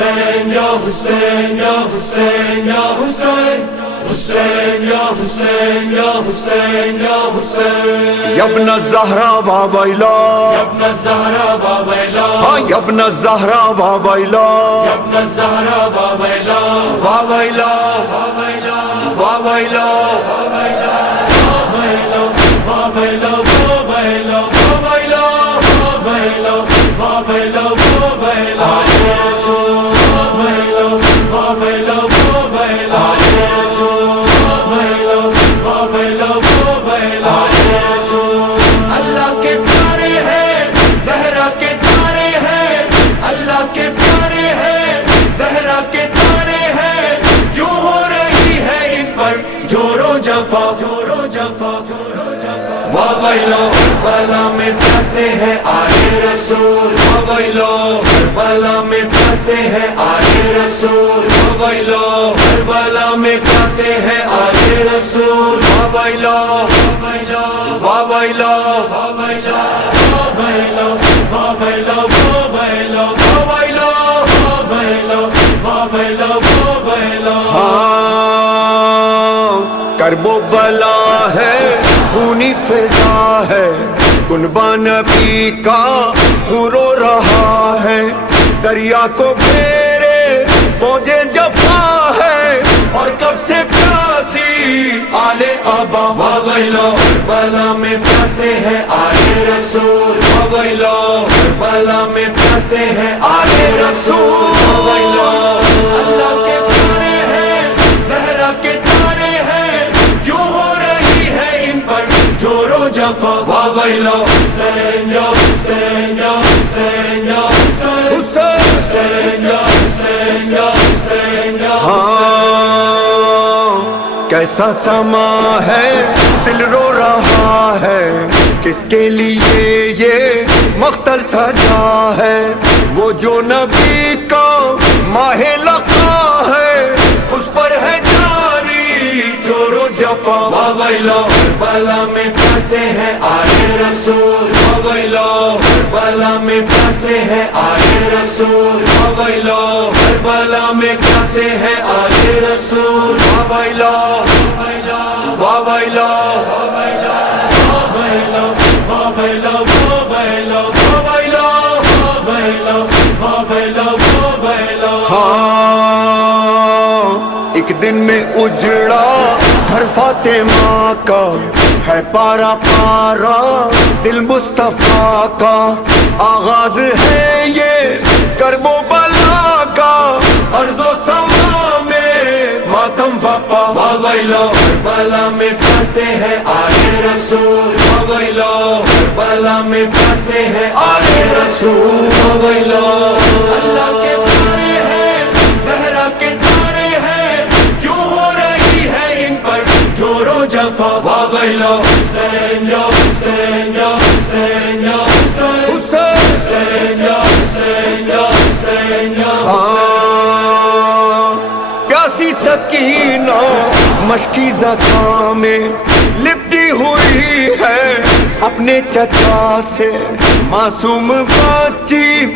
حسین یا حسین یا حسین یا حسین حسین یا حسین یا حسین یا حسین یا ابن الزہرا وا ویلا یا ابن الزہرا وا ویلا یا ابن الزہرا وا ویلا یا ابن الزہرا وا ویلا وا ویلا وا ویلا وا ویلا وا ویلا وا ویلا وا ویلا وا ویلا وا ویلا وا ویلا وا ویلا یا رسول وا ویلا وا ویلا وا ویلا یا رسول وا ویلا وا ویلا وا ویلا یا رسول اللہ کے پیارے ہیں زہرا کے تارے ہیں اللہ کے پیارے ہیں زہرا کے تارے ہیں کیوں ہو رہی ہے ان پر جور و جفا جور و جفا واہ ویلو کربلا میں پھنسے ہیں آلے رسول واہ ویلو کربلا میں پھنسے ہیں آلے رسول واہ ویلو کربلا میں پھنسے ہیں آلے رسول واہ ویلو واہ ویلو واہ ویلو واہ ویلو واہ ویلو واہ ویلو واہ ویلو واہ ویلو واہ ویلو واہ ویلو کرب و بلا ہے خونی فضا ہے کنبہ نبی کا خون رو رہا ہے دریا کو گھیرے فوج جفا ہے اور کب سے پیاسی آلے ابا واہ ویلو کربلا میں پھنسے ہیں آلے رسول واہ ویلو کربلا میں پھنسے ہیں آلے رسول واہ ویلو اللہ کے پیارے ہیں زہرا کے تارے ہیں کیوں ہو رہی ہے ان پر جور و جفا واہ ویلو حسین یا حسین یا حسین یا حسین حسین یا حسین یا حسین یا کیسا سما ہے دل رو رہا ہے کس کے لیے یہ مقتل سجا ہے وہ جو نبی کا ماہ لقا ہے اس پر ہے جاری جور و جفا واہ ویلو کربلا میں پھنسے ہیں آلے رسول واہ ویلو کربلا میں پھنسے ہیں آلے رسول واہ ویلو کربلا میں پھنسے ہیں آلے رسول واہ ویلا واہ ویلا واہ ویلو واہ ویلو واہ ویلو واہ ویلو واہ ویلو واہ ویلو واہ ویلو ایک دن میں اجڑا گھر فاطمہ کا ہے پارا پارا دل مصطفیٰ کا آغاز ہے یہ کرب و بلا کا ارض و سما میں ماتم باپا واہ ویلو کربلا میں پھنسے ہیں آلے رسول واہ ویلو کربلا میں پھنسے ہیں آلے رسول واہ ویلو اللہ کے پیارے ہیں زہرا کے تارے ہیں کیوں ہو رہی ہے ان پر جور و جفا واہ ویلو حسین یا حسین یا حسین یا حسین حسین یا حسین یا حسین یا پیاسی سکینہ مشکیزہ تھا میں لپٹی ہوئی ہے اپنے چچا سے معصوم بچی